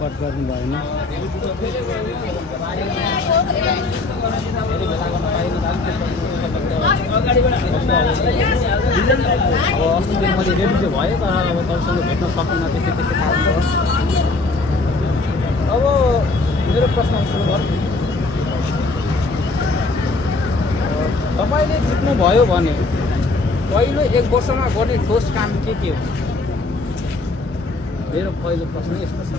Cut गर्नु भएन। अब अस्ति मैले रेडी चाहिँ भयो तर अब तपाईँसँग भेट्न सकिनँ त्यस्तै थाहा छ। अब मेरो प्रश्न सुरु गरौँ। तपाईँले जित्नुभयो भने पहिलो 1 वर्षमा गर्ने ठोस काम के हो? मेरो पहिलो प्रश्न यस्तो छ।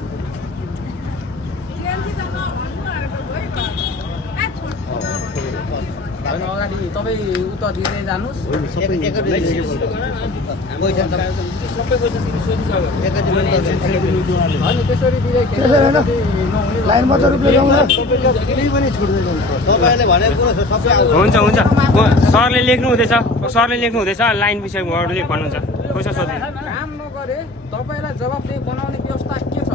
होइन अगाडि तपाईँ उत्तर दिँदै जानुहोस्। होइन त्यसरी लाइनमा त रुपियाँ हुन्छ हुन्छ सरले लेख्नु हुँदैछ लाइन विषयबाट भन्नुहुन्छ पैसा सोध्नु काम नगरे तपाईँलाई जवाफदेही बनाउने व्यवस्था के छ?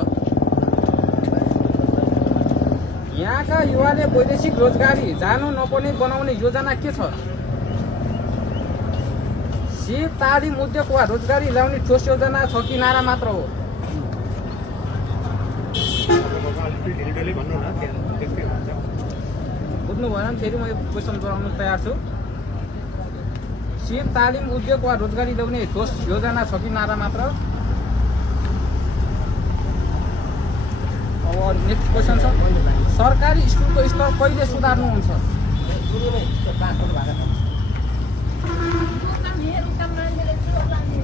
यहाँका युवाले वैदेशिक रोजगारी जानु नपर्ने बनाउने योजना के छ? सिप तालिम उद्योग वा रोजगारी ल्याउने ठोस योजना छ कि नारा मात्र हो? बुझ्नु भएन? फेरि म यो क्वेसन गराउन तयार छु। सिप तालिम उद्योग वा रोजगारी ल्याउने ठोस योजना छ कि नारा मात्र? अब नेक्स्ट क्वेसन छ, सरकारी स्कुलको स्तर कहिले सुधार्नुहुन्छ?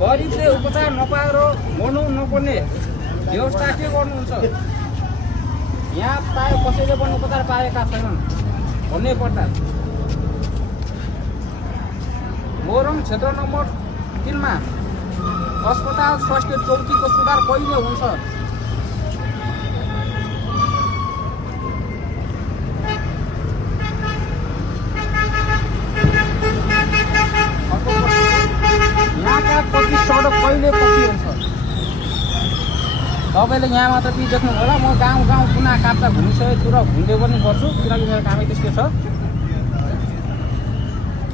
गरिबले उपचार नपाएर मर्नु नपर्ने व्यवस्था के गर्नुहुन्छ? यहाँ प्राय कसैले पनि उपचार पाएका छैनन् भन्ने पर्दा मोरङ क्षेत्र नम्बर 3 मा अस्पताल स्वास्थ्य चौकीको सुधार कहिले हुन्छ? यहाँका कति सडक कहिले पक्की हुन्छ? तपाईँले यहाँ मात्र ती देख्नु होला, म गाउँ गाउँ कुना काप्चा घुमिसकेको छु र घुम्दै पनि गर्छु किनकि मेरो कामै त्यस्तै छ।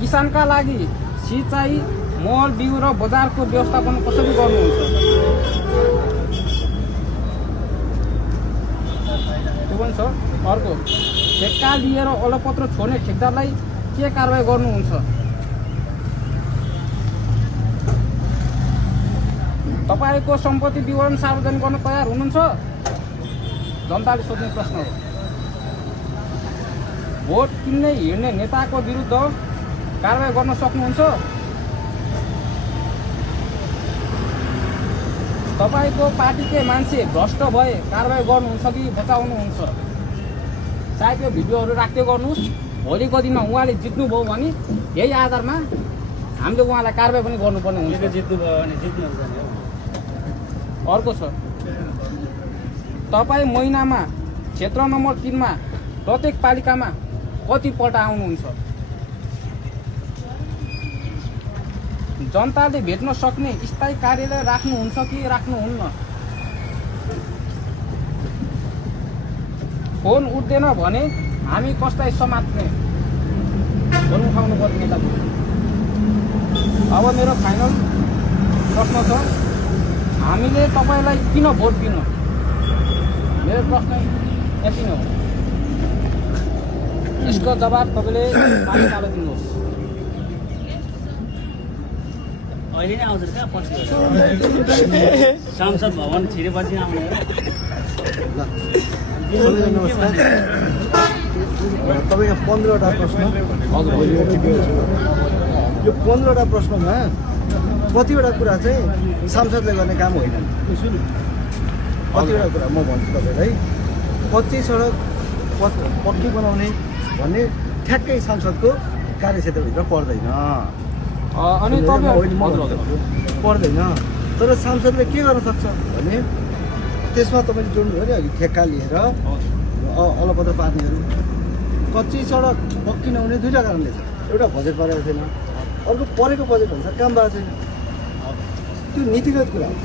किसानका लागि सिँचाइ मल बिउ र बजारको व्यवस्थापन कसरी गर्नुहुन्छ? त्यो पनि छ। अर्को, ठेक्का लिएर अलपत्र छोड्ने ठेकदारलाई के कारवाही गर्नुहुन्छ? तपाईँको सम्पत्ति विवरण सार्वजनिक गर्न तयार हुनुहुन्छ? जनताले सोध्ने प्रश्न हो। भोट किन्ने हिँड्ने नेताको विरुद्ध कारवाही गर्न सक्नुहुन्छ? तपाईँको पार्टीकै मान्छे भ्रष्ट भए कारवाही गर्नुहुन्छ कि बचाउनुहुन्छ? सायद यो भिडियोहरू राख्दै गर्नुहोस्। भोलिको दिनमा उहाँले जित्नुभयो भने यही आधारमा हामीले उहाँलाई कारवाही पनि गर्नुपर्ने हुन्छ। जित्नुभयो भने जित्नुहुन्छ नि। अर्को छ, तपाईँ महिनामा क्षेत्र नम्बर 3 मा प्रत्येक पालिकामा कतिपल्ट आउनुहुन्छ? जनताले भेट्न सक्ने स्थायी कार्यालय राख्नुहुन्छ कि राख्नुहुन्न? फोन उठ्दैन भने हामी कसलाई समात्ने भन्नु उठाउनु पर्ने नेताले। अब मेरो फाइनल प्रश्न छ, हामीले तपाईँलाई किन भोट दिनु? मेरो प्रश्न यति नै हो। यसको जवाब तपाईँले पालिकाले दिनुहोस्। अहिले नै आउँछ क्या पछि सांसद भवन छिरेपछि आउने नमस्कार। तपाईँको 15वटा प्रश्न। यो 15वटा प्रश्नमा कतिवटा कुरा चाहिँ सांसदले गर्ने काम होइन। कतिवटा कुरा म भन्छु तपाईँलाई, कच्ची सडक पक्की बनाउने भन्ने ठ्याक्कै सांसदको कार्यक्षेत्रभित्र पर्दैन। अनि पर्दैन। तर सांसदले के गर्न सक्छ भने त्यसमा तपाईँले जोड्नु हो नि अघि ठेक्का लिएर अलपत्र पार्नेहरू। कच्ची सडक पक्की नहुने दुईवटा कारणले छ। एउटा बजेट पारेको छैन, अर्को परेको बजेट अनुसार काम भएको छैन। त्यो नीतिगत कुरा हो।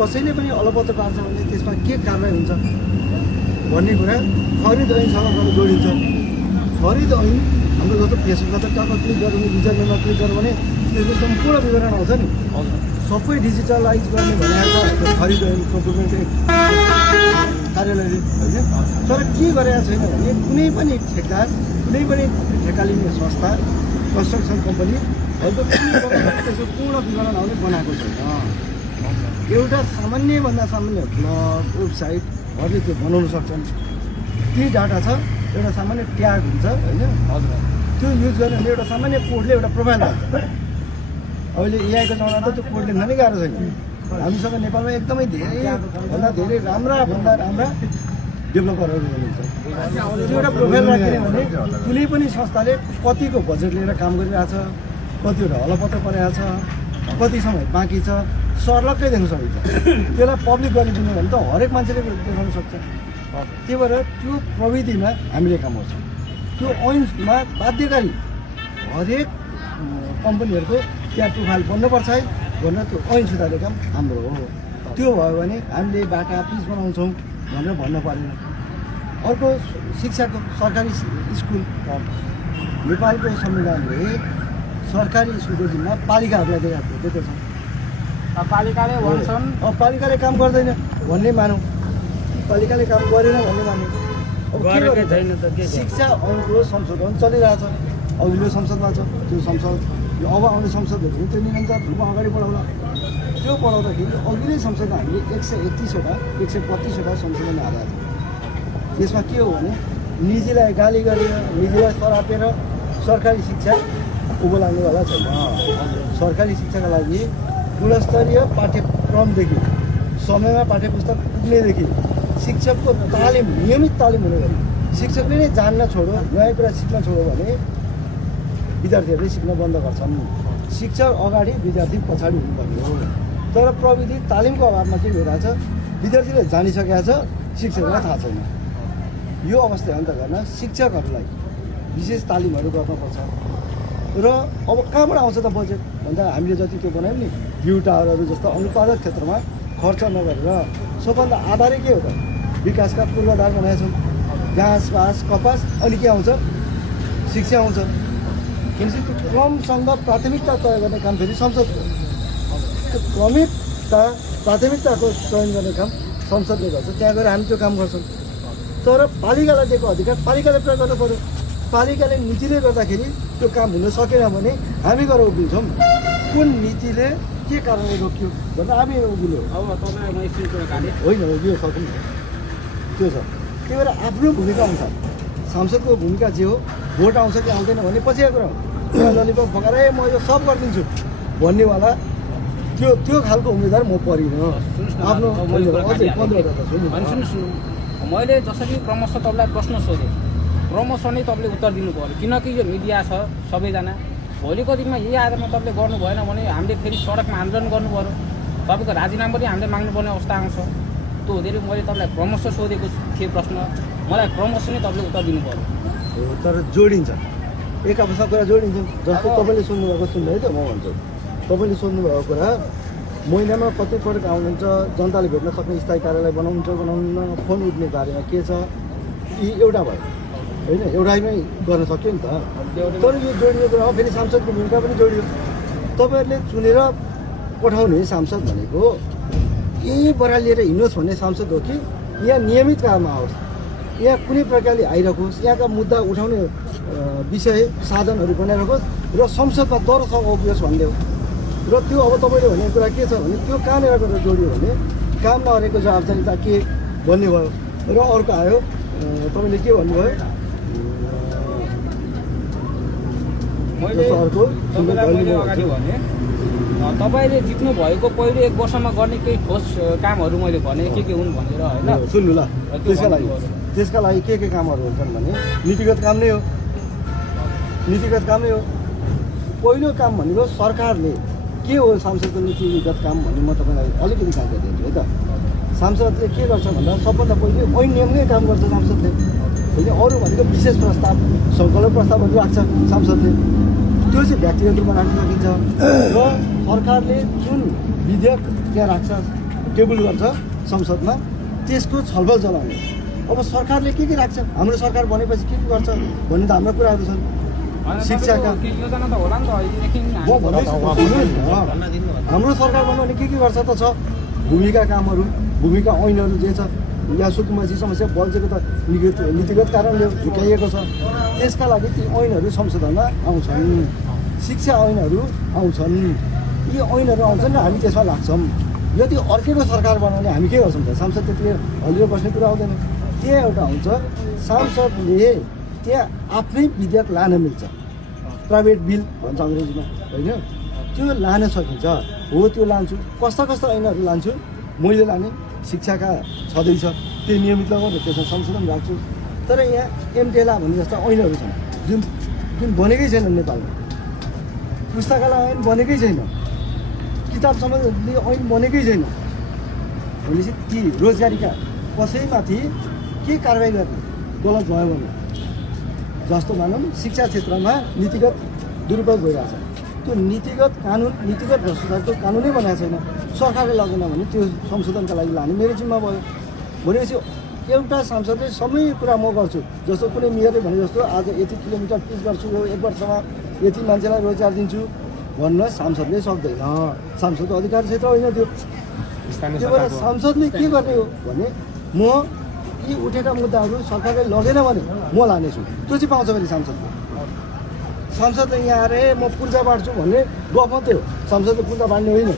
कसैले पनि अलपत्र पार्छ भने त्यसमा के कारवाही हुन्छ भन्ने कुरा खरिद ऐनसँग गर्न जोडिन्छ। खरिद ऐन हाम्रो जस्तो फेसबुकमा त टक्क क्लिक गर्नु, युजर नेममा क्लिक गर्नु भने त्यसको सम्पूर्ण विवरण आउँछ नि। सबै डिजिटलाइज गर्ने भनेको छ खरिद प्रोक्युरमेन्ट कार्यालयले होइन, तर के गरेका छैन भने कुनै पनि ठेक्का कुनै पनि ठेक्का लिने संस्था कन्स्ट्रक्सन कम्पनीहरूको त्यसको पूर्ण विवरण आउने बनाएको छैन। एउटा सामान्यभन्दा सामान्य ब्लग वेबसाइटहरूले त्यो बनाउन सक्छन्। ती डाटा छ, एउटा सामान्य ट्याग हुन्छ होइन, त्यो युज गर्ने भने एउटा सामान्य कोडले एउटा प्रोफाइल हुन्छ। अहिले एआईको जमाना त त्यो कोड लेख्न नै गाह्रो छैन। हामीसँग नेपालमा एकदमै धेरैभन्दा धेरै राम्रा डेभलपरहरू हुनुहुन्छ। त्यो एउटा प्रोफाइल राखिने भने कुनै पनि संस्थाले कतिको बजेट लिएर काम गरिरहेछ, कतिवटा हलपत्र परेको छ, कति समय बाँकी छ, सर्लक्कै देख्न सकिन्छ। त्यसलाई पब्लिक गरिदिने भने त हरेक मान्छेले देखाउन सक्छ। त्यही भएर त्यो प्रविधिमा हामीले काम गर्छौँ। त्यो ऐनमा बाध्यकारी हरेक कम्पनीहरूको त्यहाँ प्रोफाइल बन्नुपर्छ है भनेर त्यो ऐन सुधार्ने काम हाम्रो हो। त्यो भयो भने हामीले बाटा पिच बनाउँछौँ भनेर भन्न परेन। अर्को शिक्षाको सरकारी स्कुल नेपालको संविधानले सरकारी स्कुलको जिम्मा पालिकाहरूलाई दिएको छ। पालिकाले भन्छन् अब पालिकाले काम गर्दैन भन्ने मानौँ, पालिकाले काम गरेन भन्ने मानौँ। अब के गर्नु? शिक्षा ऐनको संशोधन चलिरहेछ, अघिल्लो संसदमा छ। त्यो संसद अब आउने संसदहरू पनि त्यो निरन्तर रूपमा अगाडि बढाउला। त्यो बढाउँदाखेरि अघिल्लै संसदमा हामीले 132वटा संशोधन हालेका छौँ। त्यसमा के हो भने निजीलाई गाली गरेर, निजीलाई सरापेर सरकारी शिक्षा उँभो लाग्नेवाला छैन। सरकारी शिक्षाका लागि गुणस्तरीय पाठ्यक्रमदेखि समयमा पाठ्यपुस्तक पुग्नेदेखि शिक्षकको तालिम, नियमित तालिम हुने गरी शिक्षकले नै जान्न छोडो, नयाँ कुरा सिक्न छोडो भने विद्यार्थीहरूले सिक्न बन्द गर्छन्। शिक्षक अगाडि, विद्यार्थी पछाडि हुनुपर्ने हो। तर प्रविधि तालिमको अभावमा के भइरहेछ, विद्यार्थीले जानिसकेका छ, शिक्षकलाई थाहा छैन। यो अवस्था अन्त गर्न शिक्षकहरूलाई विशेष तालिमहरू गर्नुपर्छ। र अब कहाँबाट आउँछ त बजेट भन्दा हामीले जति त्यो बनायौँ नि भ्यू टावरहरू जस्तो अनुत्पादक क्षेत्रमा खर्च नगरेर सबभन्दा आधारै के हो त विकासका पूर्वाधार बनाएका छौँ। घाँस बाँस कपास अनि के आउँछ, शिक्षा आउँछ। किनकि त्यो क्रमसँग प्राथमिकता तय गर्ने काम फेरि संसदको, त्यो प्राथमिकताको चयन गर्ने काम संसदले गर्छ। त्यहाँ गएर हामी त्यो काम गर्छौँ। तर पालिकालाई दिएको अधिकार पालिकाले प्रयोग गर्नु पऱ्यो। पालिकाले नीतिले गर्दाखेरि त्यो काम हुन सकेन भने हामी गएर उभिन्छौँ। कुन नीतिले के कारणले रोकियो भनेर हामी उभिनु अब तपाईँ म एकछिन कुरा काटेँ होइन, यो सकौँ त्यो छ। त्यही भएर आफ्नो भूमिका अनुसार सांसदको भूमिका जे हो, भोट आउँछ कि आउँदैन भन्ने पछिको कुरा हो। त्यहाँ ललिपप फकाएर म यो सब गरिदिन्छु भन्नेवाला त्यो खालको उम्मेदवार म परिनँ। आफ्नो अझै 15वटा त सुन्नु। सुन्नु, मैले जसरी क्रमशः तपाईँलाई प्रश्न सोधेँ, क्रमशः नै तपाईँले उत्तर दिनु पऱ्यो। किनकि यो मिडिया छ सबैजना, भोलिको दिनमा यही आधारमा तपाईँले गर्नु भएन भने हामीले फेरि सडकमा आन्दोलन गर्नु पऱ्यो। तपाईँको राजीनामा पनि हामीले माग्नुपर्ने अवस्था आउँछ। त्यो हुँदै मैले तपाईँलाई क्रमशः सोधेको थिएँ प्रश्न, मलाई क्रमशः नै तपाईँले उत्तर दिनु पऱ्यो। तर जोडिन्छ, एक आपसमा कुरा जोडिन्छ। जस्तो तपाईँले सुन्नुभएको सुन्नु है त, म भन्छु तपाईँले सोध्नुभएको कुरा महिनामा कति पटक आउनुहुन्छ, जनताले भेट्न सक्ने स्थायी कार्यालय बनाउनुहुन्छ बनाउनु, फोन उठ्ने बारेमा के छ, यी एउटा भयो होइन, एउटामै गर्न सक्यो नि त। तर यो जोडियो कुरा हो, फेरि सांसदको भूमिका पनि जोडियो। तपाईँहरूले चुनेर पठाउने सांसद भनेको यही बरालिएर हिँड्नुहोस् भन्ने सांसद हो कि यहाँ नियमित काममा आओस्, यहाँ कुनै प्रकारले आइरहोस्, यहाँका मुद्दा उठाउने विषय साधनहरू बनाइरहोस् र संसदमा दरसँग उभियोस् भन्ने हो। र त्यो अब तपाईँले भनेको कुरा के छ भने त्यो कहाँनिर गएर जोडियो भने काम नगरेको जवाबदारीता के भन्ने भयो। र अर्को आयो तपाईँले के भन्नुभयो, मैले अगाडि भने तपाईँले जित्नु भएको पहिलो 1 वर्षमा गर्ने केही ठोस कामहरू मैले भने के हुन् भनेर होइन। सुन्नु ल, त्यसका लागि के कामहरू हुन्छन् भने नीतिगत काम नै हो। नीतिगत काम नै हो। पहिलो काम भनेको सरकारले के हो सांसदको नीतिगत काम भन्ने म तपाईँलाई अलिकति जानकारी दिन्छु है त। सांसदले के गर्छ भन्दा सबभन्दा पहिले ऐन नियमकै काम गर्छ सांसदले होइन। अरू भनेको विशेष प्रस्ताव, सङ्कलन प्रस्तावहरू राख्छ सांसदले, त्यो चाहिँ व्यक्तिगत रूपमा राख्न सकिन्छ। र सरकारले जुन विधेयक त्यहाँ राख्छ, टेबल गर्छ संसदमा, त्यसको छलफल चलाउने। अब सरकारले के राख्छ, हाम्रो सरकार भनेपछि के गर्छ भन्ने त हाम्रा कुराहरू छन्। शिक्षाका केही योजना त होला नि त अहिलेदेखि म भन्दैछु हाम्रो सरकार भन्नु भने के गर्छ त छ भूमिका कामहरू भूमिका ऐनहरू जे छ यहाँ सुकुम्बासी समस्या बल्झेको त नीतिगत कारणले झुकाइएको छ त्यसका लागि ती ऐनहरू संशोधनमा आउँछन् शिक्षा ऐनहरू आउँछन् यी ऐनहरू आउँछन् र हामी त्यसमा लाग्छौँ यदि अर्केको सरकार बनाउने हामी के गर्छौँ त सांसद त्यति हलिएर बस्ने कुरा आउँदैन त्यहाँ एउटा हुन्छ सांसदले त्यहाँ आफ्नै विधेयक लान मिल्छ प्राइभेट बिल भन्छ अङ्ग्रेजीमा होइन त्यो लान सकिन्छ हो त्यो लान्छु कस्ता कस्ता ऐनहरू लान्छु मैले लाने शिक्षाका छँदैछ त्यो नियमित लगाएर त्यसमा संशोधन राख्छु तर यहाँ एमटेला भन्ने जस्ता ऐनहरू छन् जुन बनेकै छैन नेपालमा पुस्तकालय ऐन बनेकै छैन किताब सम्बन्धी ऐन बनेकै छैन भनेपछि ती रोजगारीका कसैमाथि के कारवाही गर्ने गलत भयो भने जस्तो भनौँ शिक्षा क्षेत्रमा नीतिगत दुरुपयोग भइरहेछ त्यो नीतिगत कानुन नीतिगत भ्रष्टाचारको कानुनै बनाएको छैन सरकारले लाग्दैन भने त्यो संशोधनका लागि लाने मेरो जिम्मा भयो भनेपछि एउटा सांसदले सबै कुरा म गर्छु जस्तो कुनै मेयरले भने जस्तो आज यति किलोमिटर पिच गर्छु एक वर्षमा यति मान्छेलाई रोजगार दिन्छु भन्न सांसदले सक्दैन सांसदको अधिकार क्षेत्र होइन त्यो त्यही भएर सांसदले के गर्ने हो भने म यी उठेका मुद्दाहरू सरकारले लगेन भने म लानेछु त्यो चाहिँ पाउँछ भने सांसदले यहाँ आएर म पूर्जा बाँड्छु भन्ने गफ मात्रै हो सांसदले पूर्जा बाँड्ने होइन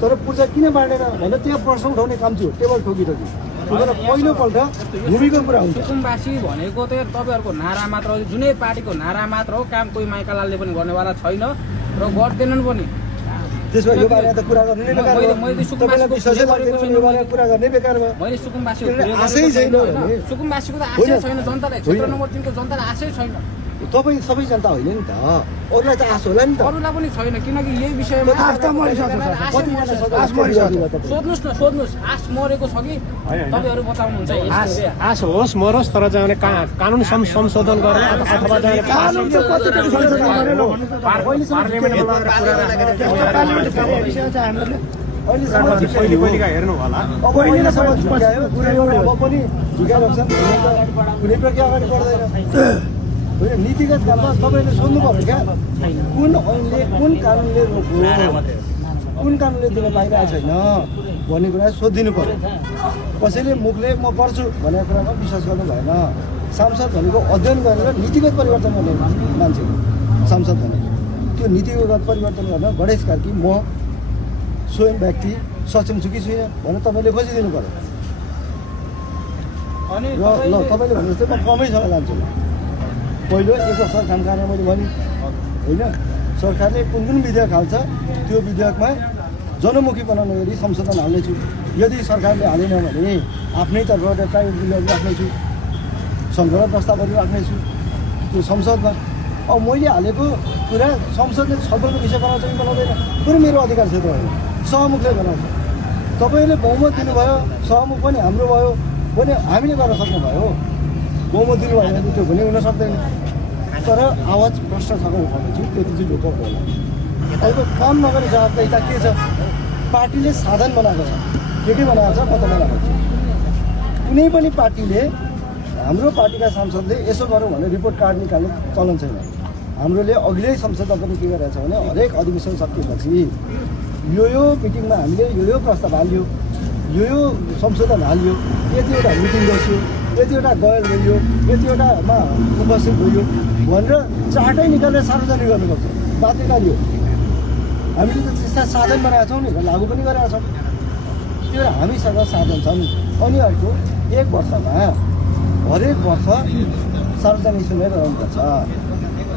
तर पूर्जा किन बाँडेन भने त्यहाँ प्रश्न उठाउने काम थियो टेबल ठोकिठोकी त्यही पहिलोपल्ट भूमिको कुरा हुन्छ सुकुम्बासी भनेको त तपाईँहरूको नारा मात्र हो जुनै पार्टीको नारा मात्र हो काम कोही माइकालालले पनि गर्नेवाला छैन र गर्दैनन् पनि त्यसमा यो बारेमा त कुरा गर्ने बेकार भयो मैले तपाईँलाई विश्वासै लाग्दैन यो बारेमा कुरा गर्ने बेकार भयो मैले सुकुम्बासी आशै छैन भने सुकुम्बासीको त आशै छैन जनतालाई क्षेत्र नम्बर 3 को जनतालाई आशै छैन तपाईँ सबै जनता होइन नि त अरूलाई त आश होला नि त अरूलाई पनि छैन किनकि यही विषयमा सोध्नुहोस् आश मरेको छ कि तपाईँहरू बचाउनुहुन्छ आश होस् मरोस् तर चाहिँ कानुन संशोधन गरेर अथवा पहिलेका हेर्नु होला अब पनि झुकाइरहेछन् कुनै प्रक्रिया अगाडि बढ्दैन होइन नीतिगत काममा तपाईँले सोध्नु पर्यो क्या कुन ऐनले कुन कानुनले रोक्यो कुन कानुनले दिन पाइरहेको छैन भन्ने कुरा सोधिदिनु पर्यो कसैले मुखले म गर्छु भनेको कुरामा विश्वास गर्नु भएन सांसद भनेको अध्ययन गरेर नीतिगत परिवर्तन गर्ने मान्छे सांसद भनेको त्यो नीतिगत परिवर्तन गर्न गणेश कार्की म स्वयं व्यक्ति सक्षम छु कि छुइनँ भनेर तपाईँले खोजिदिनु पर्यो र ल तपाईँले भने जस्तै म कमैसँग जान्छु पहिलो एक वर्ष काम कार्य मैले भने होइन सरकारले कुन कुन विधेयक हाल्छ त्यो विधेयकमा जनमुखी बनाउन गरी संशोधन हाल्नेछु यदि सरकारले हालेन भने आफ्नै तर्फबाट प्राइभेट बिलहरू राख्नेछु सङ्ग्रह प्रस्तावहरू राख्नेछु त्यो संसदमा अब मैले हालेको कुरा संसदले छलफलको विषय बनाउँछ कि बनाउँदैन कुनै मेरो अधिकार क्षेत्र होइन सहमुखले बनाउँछ तपाईँले बहुमत दिनुभयो सहमुख पनि हाम्रो भयो भने हामीले गर्न सक्नुभयो बहुमत दिनुभयो भने त्यो भने हुन सक्दैन तर आवाज प्रश्न छ उठाउँदैछु त्यति चाहिँ ढुक्क होला अहिले काम नगर्ने जवाबदेता के छ पार्टीले साधन बनाएको छ के बनाएको छ म तपाईँलाई भन्छु कुनै पनि पार्टीले हाम्रो पार्टीका सांसदले यसो गरौँ भने रिपोर्ट कार्ड निकाल्ने चलन छैन हाम्रोले अघिल्लै संसदमा पनि के गरेको छ भने हरेक अधिवेशन सकिएपछि यो मिटिङमा हामीले यो प्रस्ताव हाल्यो यो संशोधन हाल्यो यतिवटा मिटिङ बस्यो यतिवटा गएर गयो यतिवटामा उपस्थित भयो भनेर चार्टै निकालेर सार्वजनिक गर्नुपर्छ बाध्यकारी हो हामीले त त्यस्ता साधन बनाएका छौँ नि लागू पनि गरेका छौँ त्यो हामीसँग साधन छन् अनि अर्को एक वर्षमा हरेक वर्ष सार्वजनिक सुनेर रहनुपर्छ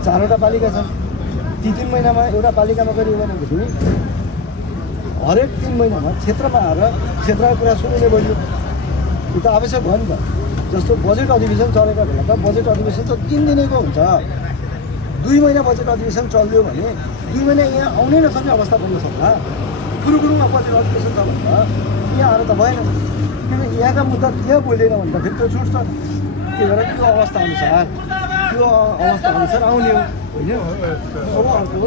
4वटा पालिका छन् 3 महिनामा एउटा पालिकामा गरियो भनेदेखि हरेक 3 महिनामा क्षेत्रमा आएर क्षेत्रका कुरा सुनिने भयो यो त आवश्यक भयो नि त जस्तो बजेट अधिवेशन चलेको बेला त बजेट अधिवेशन त 3 दिनको हुन्छ 2 महिना बजेट अधिवेशन चल्यो भने 2 महिना यहाँ आउनै नसक्ने अवस्था बन्न सक्ला गुरुमा बजेट अधिवेशन छ भने यहाँ आएर त भएन किन यहाँका मुद्दा त्यहाँ बोलेन भन्दाखेरि त्यो छुट्छ त्यही भएर त्यो अवस्था अनुसार आउने हो होइन अब अर्को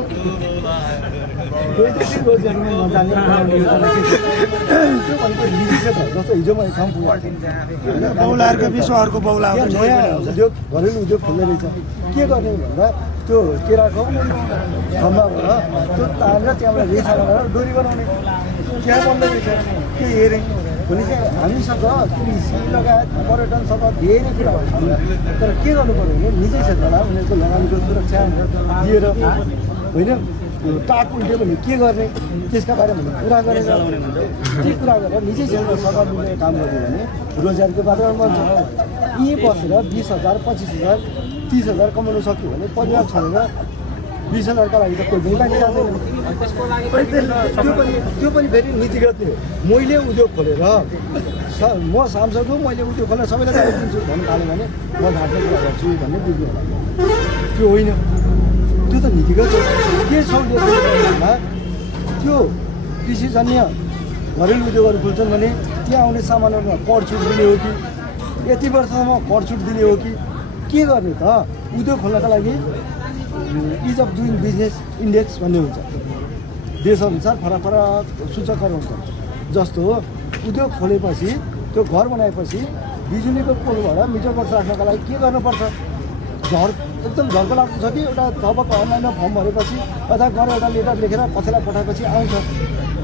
रोजगारीमा नजाने त्यो भनेको निजी क्षेत्र जस्तो हिजो मैले ठाउँ पुगेको थिएँ बौलाहरूको बिच अर्को बौला त्यहाँ आउँछ नयाँ उद्योग घरेलु उद्योग खोल्ने रहेछ के गर्ने भन्दा त्यो केराको खम्बाबाट त्यो तानेर त्यहाँबाट रेसा लगाएर डोरी बनाउने त्यहाँ बन्द रहेछ त्यो हेरेँ भने चाहिँ हामीसँग कृषि लगायत पर्यटनसँग धेरै कुराहरू छन् तर के गर्नु पऱ्यो भने निजी क्षेत्रलाई उनीहरूको लगानीको सुरक्षा दिएर होइन टाट उल्ट्यो भने के गर्ने त्यसका बारेमा कुरा गरेर ती कुरा गरेर निजी क्षेत्रसँग मिलेर काम गर्यो भने रोजगारीको वातावरण बन्छ यहीँ बसेर 20,000 25,000 30,000 कमाउनु सक्यो भने परिवार छोडेर 20,000का लागि त कोही पनि बाँकी जाँदैन त्यो पनि फेरि नीतिगत हो मैले उद्योग खोलेर म सांसद हो मैले उद्योग खोलेर सबैलाई गाडी दिन्छु भन्नु थाल्यो भने म घाट्ने कुरा गर्छु भन्ने बुझ्नु होला त्यो होइन त्यो त नीतिगत हो के छ भन्दा त्यो कृषिजन्य घरेलु उद्योगहरू खुल्छन् भने त्यहाँ आउने सामानहरूमा कर छुट दिने हो कि यति वर्षसम्म कर छुट दिने हो कि के गर्ने त उद्योग खोल्नका लागि is of doing business index भन्ने हुन्छ देशअनुसार फरक फरक सूचकहरू हुन्छ जस्तो उद्योग खोलेपछि त्यो घर बनाएपछि बिजुलीको पोलबाट मिटर बक्स राख्नका लागि के गर्नुपर्छ एकदम झर्को लाग्छ छ कि एउटा तबक अनलाइनमा फर्म भरेपछि अथवा घर एउटा लेटर लेखेर कसैलाई पठाएपछि आउँछ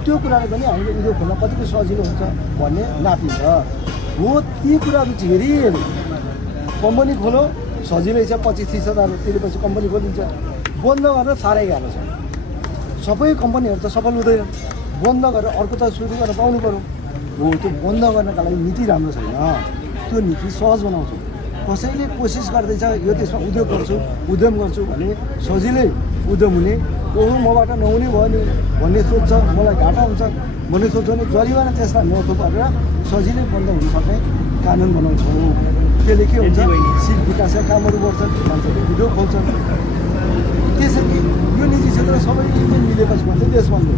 त्यो कुराले पनि हामीले उद्योग खोल्न कतिको सजिलो हुन्छ भन्ने नापिन्छ हो ती कुराहरू चाहिँ हेरी कम्पनी खोलो सजिलै छ 25-30 हजार तिरेपछि कम्पनी खोलिन्छ बन्द गर्न साह्रै गाह्रो छ सबै कम्पनीहरू त सफल हुँदैन बन्द गरेर अर्को त सुरु गर्न पाउनु पऱ्यो हो त्यो बन्द गर्नका लागि नीति राम्रो छैन त्यो नीति सहज बनाउँछ कसैले कोसिस गर्दैछ यो त्यसमा उद्योग गर्छु उद्यम गर्छु भने सजिलै उद्यम हुने ओहो मबाट नहुने भयो नि भन्ने सोच्छ मलाई घाटा हुन्छ भन्ने सोच्छ भने जरिवाना त्यसलाई नथोपेर सजिलै बन्द हुन सक्ने कानुन बनाउँछौँ त्यसले के हुन्छ सिप विकासका कामहरू गर्छन् मान्छेले उद्योग खोल्छन् त्यसरी यो निजी क्षेत्र सबै मिलेपछि मात्रै देश बन्द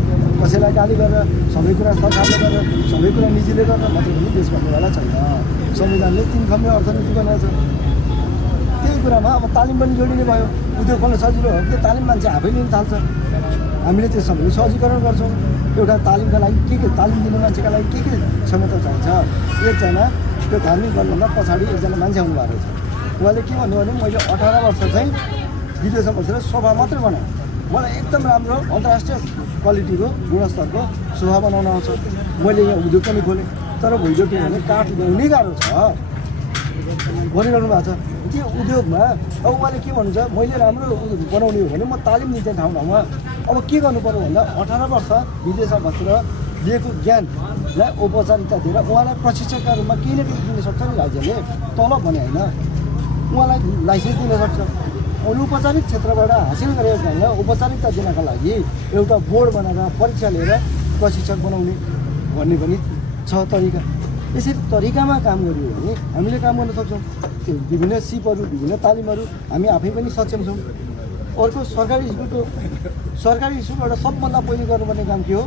कसैलाई गाली गरेर सबै कुरा सरकारले गरेर सबै कुरा निजीले गरेर मात्रै पनि देश बन्नेवाला छैन संविधानले 3 खम्बे अर्थनीति बनाएको छ त्यही कुरामा अब तालिम पनि जोडिने भयो उद्योग खोल्न सजिलो हो त्यो तालिम मान्छे आफै लिन थाल्छ हामीले त्यो सबै सहजीकरण गर्छौँ एउटा तालिमका लागि के तालिम दिने मान्छेका लागि के क्षमता चाहिन्छ एकजना त्यो धार्मिक गर्नुभन्दा पछाडि एकजना मान्छे आउनुभएको रहेछ उहाँले के भन्नुभयो भने मैले 18 वर्ष चाहिँ विदेशमा बसेर सोफा मात्रै बनाएँ मलाई एकदम राम्रो अन्तर्राष्ट्रिय क्वालिटीको गुणस्तरको सोफा बनाउन आउँछ मैले यहाँ उद्योग पनि खोलेँ तर भइदियो के भने काठ ल्याउनै गाह्रो छ भनिरहनु भएको छ त्यो उद्योगमा अब उहाँले के भन्नुहुन्छ मैले राम्रो बनाउने हो भने म तालिम दिन्थेँ ठाउँ ठाउँमा अब के गर्नु पऱ्यो भन्दा 18 वर्ष विदेशमा बसेर दिएको ज्ञानलाई औपचारिकता दिएर उहाँलाई प्रशिक्षकका रूपमा केही न केही दिन सक्छ नि राज्यले तलब भने होइन उहाँलाई लाइसेन्स दिन सक्छ अनौपचारिक क्षेत्रबाट हासिल गरेको ज्ञानलाई औपचारिकता दिनका लागि एउटा बोर्ड बनाएर परीक्षा लिएर प्रशिक्षक बनाउने भन्ने पनि छ तरिका यसरी तरिकामा काम गरियो भने हामीले काम गर्न सक्छौँ त्यो विभिन्न सिपहरू विभिन्न तालिमहरू हामी आफै पनि सक्षम छौँ अर्को सरकारी स्कुलबाट सबभन्दा पहिले गर्नुपर्ने काम के हो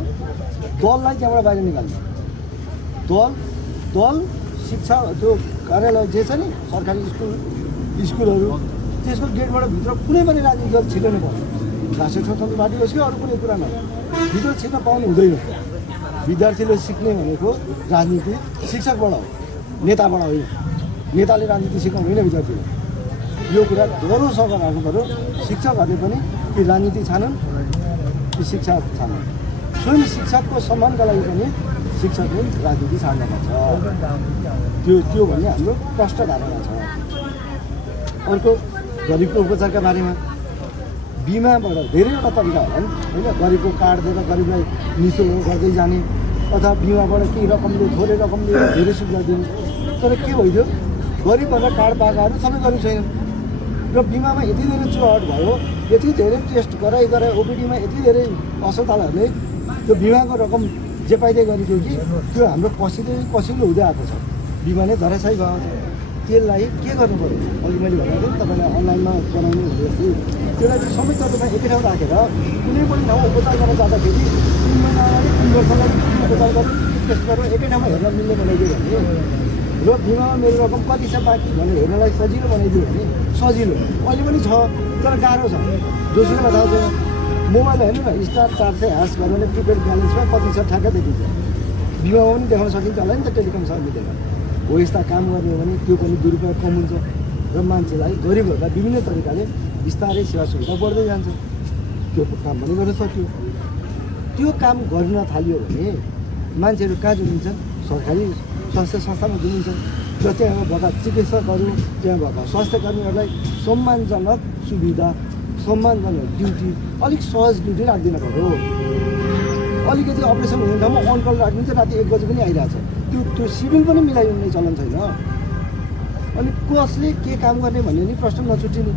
दललाई त्यहाँबाट बाहिर निकाल्नु दल शिक्षा त्यो कार्यालय जे छ नि सरकारी स्कुलहरू त्यसको गेटबाट भित्र कुनै पनि राजनीतिक दल छिर्नु पर्छ राष्ट्रिय स्वतन्त्र पार्टी होस् कि अरू कुनै कुरा नहोस् भित्र छिर्न पाउनु हुँदैन विद्यार्थीले सिक्ने भनेको राजनीति शिक्षकबाट हो नेताबाट होइन नेताले राजनीति सिकाउनु होइन विद्यार्थीले यो कुरा गौरवसँग राख्नु पऱ्यो शिक्षकहरूले पनि कि राजनीति छानन् कि शिक्षा छानन् स्वयं शिक्षकको सम्मानका लागि पनि शिक्षकले राजनीति छाड्नुपर्छ त्यो भन्ने हाम्रो प्रष्ट धारणा छ अर्को गरिबको उपचारका बारेमा बिमाबाट धेरैवटा तरिका होला नि होइन गरिबको कार्ड दिएर गरिबलाई निःशुल्क गर्दै जाने अथवा बिमाबाट केही रकमले थोरै रकमले धेरै सुविधा दिने तर के भइदियो गरिबबाट कार्ड पाएकाहरू सबै गरिब छैनन् र बिमामा यति धेरै चुहाट भयो यति धेरै टेस्ट गराइ ओपिडीमा यति धेरै अस्पतालहरूले त्यो बिमाको रकम जे पाइँदै गरिदियो कि त्यो हाम्रो पसिलो हुँदै आएको छ बिमा नै धराशायी भएको छ त्यसलाई के गर्नु पऱ्यो अघि मैले भनेको थिएँ तपाईँलाई अनलाइनमा बनाउनु हुँदैछु त्यसलाई चाहिँ सबै तपाईँलाई एकै ठाउँ राखेर कुनै पनि ठाउँ उपचार गर्न जाँदाखेरि 3 महिना अगाडि 3 वर्षलाई उपचार गर्नु टेस्ट गरेर एकै ठाउँमा हेर्न मिल्ने बनाइदियो भने र बिमामा मेरो रकम कति छ बाँकी भनेर हेर्नलाई सजिलो बनाइदियो भने सजिलो अहिले पनि छ तर गाह्रो छ दोस्रोलाई थाहा छैन मोबाइल हेर्नु न स्टार 400# गरेर प्रिपेड ब्यालेन्समा कति छ ठ्याक्कै देखिन्छ बिमामा पनि देखाउन सकिन्छ होला नि त टेलिकमसँग मिलेर हो यस्ता काम गर्ने हो भने त्यो पनि दुरुपयोग कम हुन्छ र मान्छेलाई गरिबहरूलाई विभिन्न तरिकाले बिस्तारै सेवा सुविधा बढ्दै जान्छ त्यो काम पनि गर्न सक्यो त्यो काम गर्न थालियो भने मान्छेहरू कहाँ जुनिन्छन् सरकारी स्वास्थ्य संस्थामा जुनिन्छन् र त्यहाँ भएका चिकित्सकहरू त्यहाँ भएका स्वास्थ्य कर्मीहरूलाई सम्मानजनक सुविधा सम्मानजनक ड्युटी अलिक सहज ड्युटी राखिदिनु पर्यो अलिकति अपरेसन हुने ठाउँमा अन कल राखिदिन्छ राति 1 बजी पनि आइरहेछ त्यो सिड्युल पनि मिलाइदिने चलन छैन अनि कसले के काम गर्ने भन्ने नि प्रश्न नछुट्टिने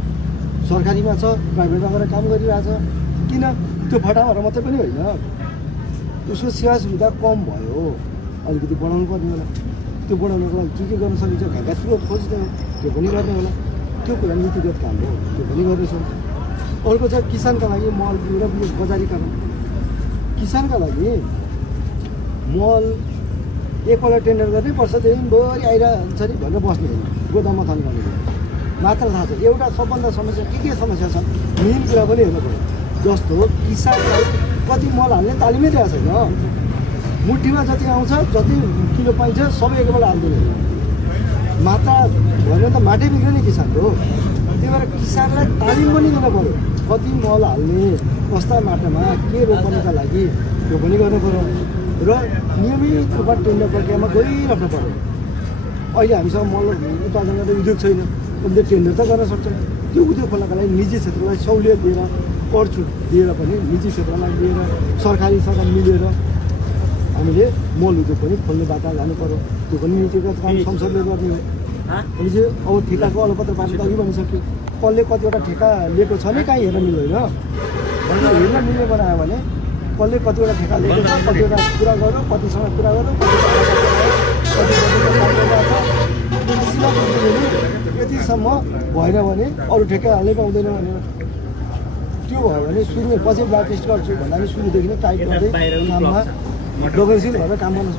सरकारीमा छ प्राइभेटमा गएर काम गरिरहेछ किन त्यो फटाफट मात्रै पनि होइन उसको सेवा सुविधा कम भयो अलिकति बढाउनु पर्ने होला त्यो बढाउनको लागि के गर्न सकिन्छ घाका स्रोत खोज्ने हो त्यो पनि गर्ने होला त्यो कुरा नीतिगत काम हो त्यो पनि गर्नेछौँ अर्को छ किसानका लागि मल बिउ र बजारीकरण किसानका लागि मल एकपल्ट टेन्डर गर्नै पर्छ दिनभरि आइरहन्छ नि भनेर बस्ने होइन गोदाममा थाल्नु पर्ने मात्र थाहा छ एउटा सबभन्दा समस्या के समस्या छ मेन कुरा पनि हेर्नु पऱ्यो जस्तो किसानलाई कति मल हाल्ने तालिमै दिएको छैन मुठीमा जति आउँछ जति किलो पाइन्छ सबै एकपल्ट हाल्दैन माता भन्यो त माटै बिग्रियो नि किसानको त्यही भएर किसानलाई तालिम पनि दिनु पऱ्यो कति मल हाल्ने कस्ता माटोमा के रोप्नका लागि त्यो पनि गर्नु पऱ्यो र नियमित रूपमा टेन्डर प्रक्रियामा गइराख्नु पऱ्यो अहिले हामीसँग मल उत्पादन गर्ने उद्योग छैन उसले टेन्डर त गर्न सक्छ त्यो उद्योग खोल्नका लागि निजी क्षेत्रलाई सहुलियत दिएर कर छुट दिएर पनि निजी क्षेत्रलाई दिएर सरकारीसँग मिलेर हामीले मल उद्योग पनि खोल्ने बाटा जानु पऱ्यो त्यो पनि नीतिगत काम संसदले गर्ने हो अनि चाहिँ अब ठेकाको अलपत्र पार्नु त अघि भनिसक्यो कसले कतिवटा ठेका लिएको छ नि कहीँ हेर्न मिल्दैन हेर्न मिल्ने बनायो भने कसले कतिवटा ठेका लिएको छ कतिवटा कुरा गर्यो कतिसँग कुरा गर्यो यतिसम्म भएन भने अरू ठेका हाल्नै पाउँदैन भनेर त्यो भयो भने सुरु पछि ब्लड टेस्ट गर्छु भन्दा पनि सुरुदेखि नै टाइट गर्दै काममा प्रगतिशील भएर काम गर्न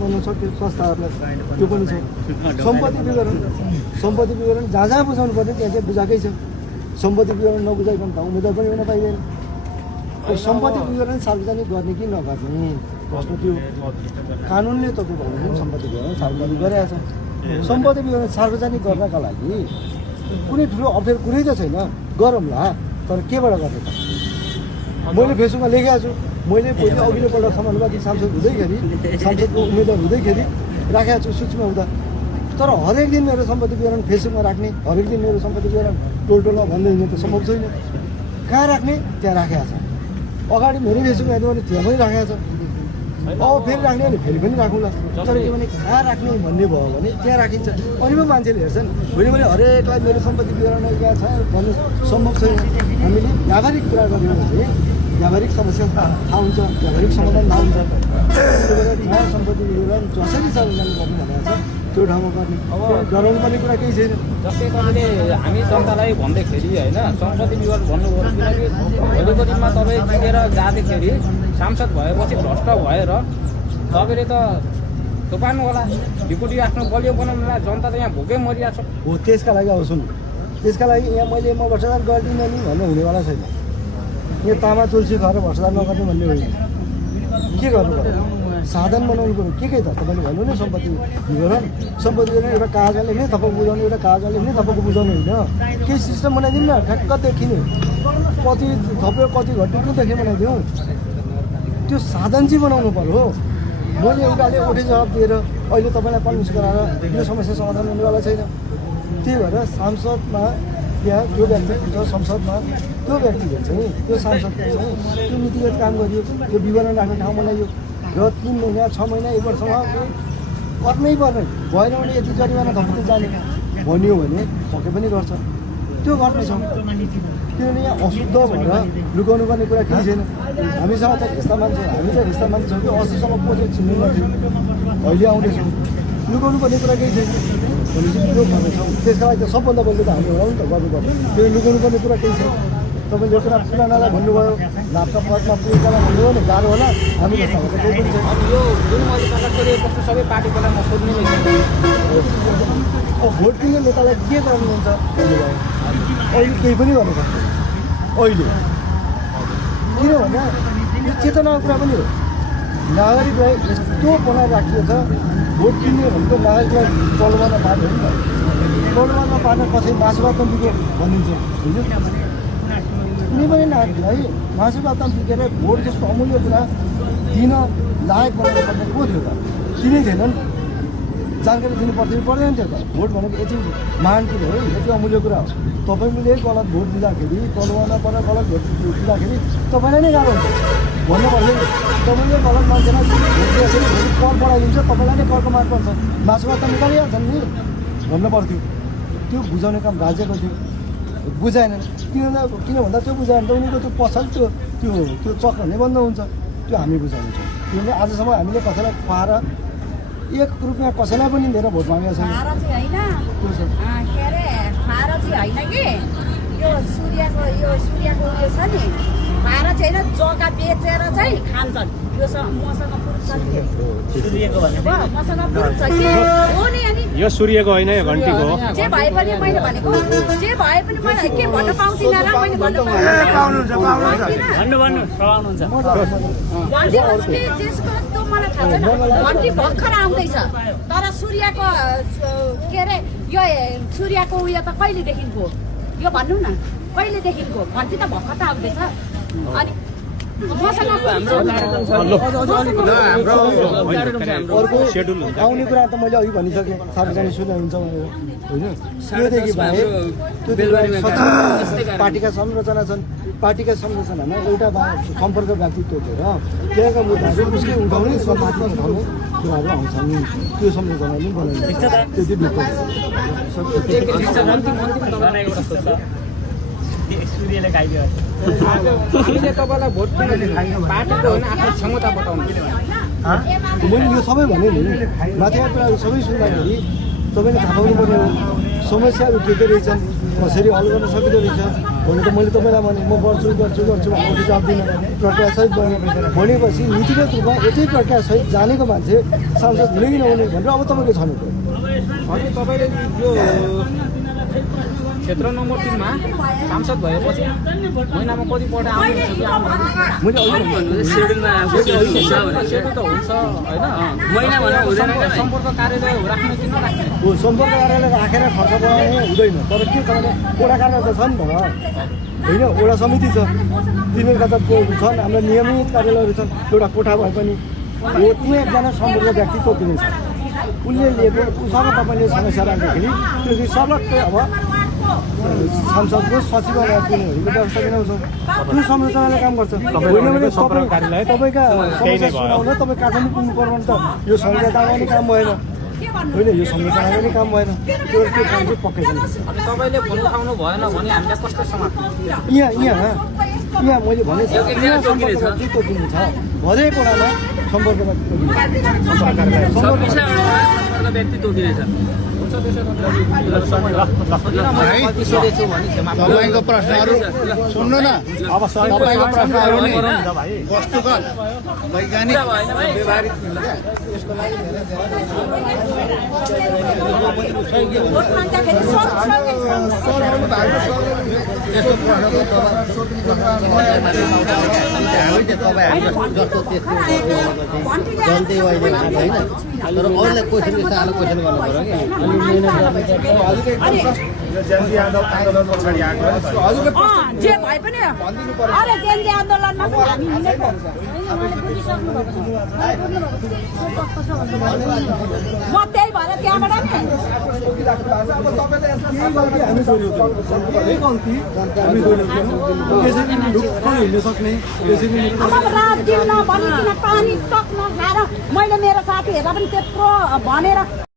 बन्न सक्यो संस्थाहरूलाई त्यो पनि छ सम्पत्ति विवरण जहाँ बुझाउनु पर्ने त्यहाँ चाहिँ बुझाएकै छ सम्पत्ति विवरण नबुझाइकन त उम्मेदवार पनि हुन पाइँदैन सम्पत्ति विवरण सार्वजनिक गर्ने कि नगर्ने प्रश्न त्यो कानुनले तपाईँको सम्पत्ति विवरण सार्वजनिक गरेका छ सम्पत्ति विवरण सार्वजनिक गर्नका लागि कुनै ठुलो अप्ठ्यारो कुनै त छैन गरौँला तर केबाट गर्ने त मैले फेसबुकमा लेखेको छु मैले पहिले अघिल्लोपल्ट समानुपातिक सांसद हुँदैखेरि सांसदको उम्मेदवार हुँदैखेरि राखेको छु सूचीमा हुँदा तर हरेक दिन मेरो सम्पत्ति विवरण फेसबुकमा राख्ने हरेक दिन मेरो सम्पत्ति विवरण टोलटोलमा भन्दै हिँड्ने त सम्भव छैन कहाँ राख्ने त्यहाँ राखेको छ अगाडि मेरो फेसबुकमा हेर्नु भने त्यहाँ पनि राखेको छ अब फेरि राख्ने भने फेरि पनि राखौँला तर के भने कहाँ राख्ने भन्ने भयो भने त्यहाँ राखिन्छ अनि पो मान्छेले हेर्छन् भोलि भने हरेकलाई मेरो सम्पत्ति विवरण कहाँ छ भन्नु सम्भव छैन हामीले व्यावहारिक कुरा गर्यौँ भने व्यावहारिक समस्या थाहा हुन्छ व्यावहारिक समाधान थाहा हुन्छ कहाँ सम्पत्ति विवरण जसरी सार्वजनिक गर्नु भनेको छ त्यो ठाउँमा गर्ने अब डराउनु पर्ने कुरा केही छैन जस्तै तपाईँले हामी जनतालाई भन्दाखेरि होइन सम्पत्ति विवरण भन्नुभयो किनकि भोलिको दिनमा तपाईँ जितेर जाँदाखेरि सांसद भएपछि भ्रष्ट भएर तपाईँले त थुपार्नु होला ढिकुटी आफ्नो बलियो बनाउनुलाई जनता त यहाँ भोकै मरिरहेको छ हो त्यसका लागि अब सुन्नु त्यसका लागि यहाँ मैले म भ्रष्टाचार गर्दिनँ नि भन्ने हुनेवाला छैन यो तामा तुलसी खाएर भ्रष्टाचार नगर्ने भन्ने होइन के गर्नु पर्यो साधन बनाउनु पऱ्यो के त तपाईँले भन्नु नि सम्पत्ति विवरण एउटा कागजमा लेख्ने थपक बुझाउने एउटा कागजमा लेख्ने थपक बुझाउने होइन केही सिस्टम बनाइदिउँ न ठ्याक्क देखिने कति थप्यो कति घट्यो त्यो देखि बनाइदिउँ त्यो साधन चाहिँ बनाउनु पऱ्यो मैले एउटाले ओठे जवाब दिएर अहिले तपाईँलाई कन्भिन्स गराएर यो समस्या समाधान हुनेवाला छैन त्यही भएर सांसदमा त्यहाँ त्यो व्यक्ति हुन्छ संसदमा त्यो व्यक्तिले चाहिँ त्यो सांसदले चाहिँ त्यो नीतिगत काम गरियो त्यो विवरण राख्ने ठाउँ बनाइयो र 3 महिना 6 महिना 1 वर्षमा गर्नै पर्ने भएन भने यति जरिवाना थप्दै जाने भनियो भने सके पनि गर्छ त्यो गर्नेछौँ किनभने यहाँ अशुद्ध भएर लुकाउनु पर्ने कुरा केही छैन हामीसँग त यस्ता मान्छे हामी त यस्ता मान्छे छौँ कि 80सम्म पोते छिन्नु गर्थ्यौँ अहिले आउँदैछौँ लुकाउनु पर्ने कुरा केही छैन भनेपछि त्यो गर्नेछौँ त्यसका लागि त सबभन्दा पहिलो त हामी होला नि त गर्नुपर्छ त्यो लुकाउनु पर्ने कुरा केही छैन तपाईँले यो कुरा पुरानालाई भन्नुभयो ल्यापटप पदमा पुगेकालाई भन्नुभयो भने गाह्रो होला हामी जस्ता त केही पनि छैन अब यो जुन मैले प्रकाश गरिएको सबै पार्टीकोलाई म सोध्ने नै अब भोट दिने नेतालाई के गर्नुहुन्छ अहिले केही पनि गर्नु सक्छ अहिले किनभने यो चेतनाको कुरा पनि हो नागरिकलाई यस्तो बनाएर राखिएको छ भोट किन्ने भनेको नागरिकलाई प्रलोभनमा पार्ने हो नि त प्रलोभनमा पार्न कसै मासुभात बिग्यो भनिन्छ होइन कुनै पनि नागरिकलाई मासुभात बिगेर भोट जस्तो अमूल्य कुरा दिन लायक बनाउनु पर्ने को थियो त तिनै थिएनन् जानकारी दिनु पर्थ्यो पर्दैन थियो त भोट भनेको यति महान कुरो हो यति अमूल्य कुरा हो तपाईँले गलत भोट दिँदाखेरि प्रलोभनमा परेर गलत भोट दिँदाखेरि तपाईँलाई नै गाह्रो हुन्छ भन्नु पर्यो तपाईँले गलत मान्छेलाई भोट दिँदाखेरि भोलि कर बढाइदिन्छ तपाईँलाई नै करको माग पर्छ मासुभात त निकालिहाल्छन् नि भन्नु पर्थ्यो त्यो बुझाउने काम राज्यको थियो बुझाएनन् किन भन्दा त्यो बुझायो भने त उनीको त्यो पसल त्यो चक्र नै बन्द हुन्छ त्यो हामी बुझाउनु छ किनभने आजसम्म हामीले कसैलाई खुवाएर 1 रुपियाँ कसैलाई पनि दिएर भोट मागेको छैन के अरे खाएर चाहिँ होइन कि यो सूर्यको उयो छ नि खाएर चाहिँ होइन जग्गा बेचेर चाहिँ खान्छन् यो मसँग पुग्छ नि सूर्यको भनेको मसँग पुग्छ कि हो नि अनि यो सूर्यको होइन यो घन्टीको हो जे भए पनि मैले भनेको जे भए पनि मैले के भन्न पाउँदिनँ र मैले भन्न भन्नु पाउनुहुन्छ घन्टी जस्तो मलाई थाहा छैन घन्टी भर्खर आउँदैछ तर सूर्यको के अरे यो सूर्यको उयो त कहिलेदेखिको यो भन्नु न कहिलेदेखिको घन्टी त भर्खर त आउँदैछ अनि मसँग अर्को आउने कुरा त मैले अघि भनिसकेँ सार्वजनिक सुन्नु हुन्छ भनेर होइन त्योदेखि बाहेक पार्टीका संरचना छन् पार्टीका संरचनामा एउटा सम्पर्क व्यक्तित्व थियो र त्यहाँका मुद्दाहरू उसले उठाउने समाजमा उठाउने कुराहरू आउँछन् त्यो संरचना पनि बनाइन्छ त्यति सूर्यले खाइदियो हामीले तपाईँलाई भोट पार्टीको होइन आफ्नो क्षमता बताउनु मैले यो सबै भने नि माथिका कुराहरू सबै सुन्दाखेरि तपाईँले थाहा पाउनुपर्ने हो समस्याहरू के रहेछन् कसरी हल गर्न सकिँदो रहेछ भने त मैले तपाईँलाई भने म गर्छु भनेर जवाब दिनँ प्रक्रियासहित भनेपछि नीतिगत रूपमा यतै प्रक्रियासहित जानेको मान्छे सांसद हुने कि नहुने भनेर अब तपाईँको छनौट हो अनि तपाईँले यो क्षेत्र नम्बर 3 मा सांसद भएपछि महिनामा कतिपल्ट आउनुहुन्छ कि मैले सेड्युलमा सेड्युल त हुन्छ होइन महिना भनेर हुँदैन सम्पर्क कार्यालय राख्ने कि नराख्ने सम्पर्क कार्यालय राखेर खर्च बढाउने हुँदैन तर के छ भने वडा कार्यालय त छ नि त होइन वडा समिति छ तिनीहरूका त छन् हाम्रो नियमित कार्यालयहरू छन् एउटा कोठा भए पनि यो त्यहाँ एकजना सम्पर्क व्यक्तित्व दिने छ उसले लिएको उसँग तपाईँले समस्या राख्दाखेरि त्यो चाहिँ सर्लक्कै अब संसदको सचिवालय कुनेहरूको व्यवस्था मिलाउँछ त्यो संरचनाले काम गर्छ होइन भने तपाईँका समस्या सुनाउन तपाईँ काठमाडौँ पुग्नु पर्यो भने त यो संहितामा पनि काम भएन होइन यो संरचनामा पनि काम भएन त्यो काम चाहिँ पक्कै छैन अनि तपाईँले फोन उठाउनु भएन भने हामीले कस्तो समात्नु यहाँ मैले भने तोकिनु छ हरेक वडामा सम्पर्कमा व्यक्ति तोकिनेछ तपाईँको प्रश्नहरू सुन्नु न अब तपाईँको प्रश्नहरू नि वस्तुगत वैज्ञानिक व्यवहारिक यसको लागि तर अरूलाई क्वेसन सानो क्वेसन गर्नु पऱ्यो कि जे भए पनि अरे जेन्जी आन्दोलनमा पनि हामी हिँडेको म त्यही भएर त्यहाँबाट रात दिन नभनिकन पानी टक्न खाएर मैले मेरो साथीहरूलाई पनि त्यत्रो भनेर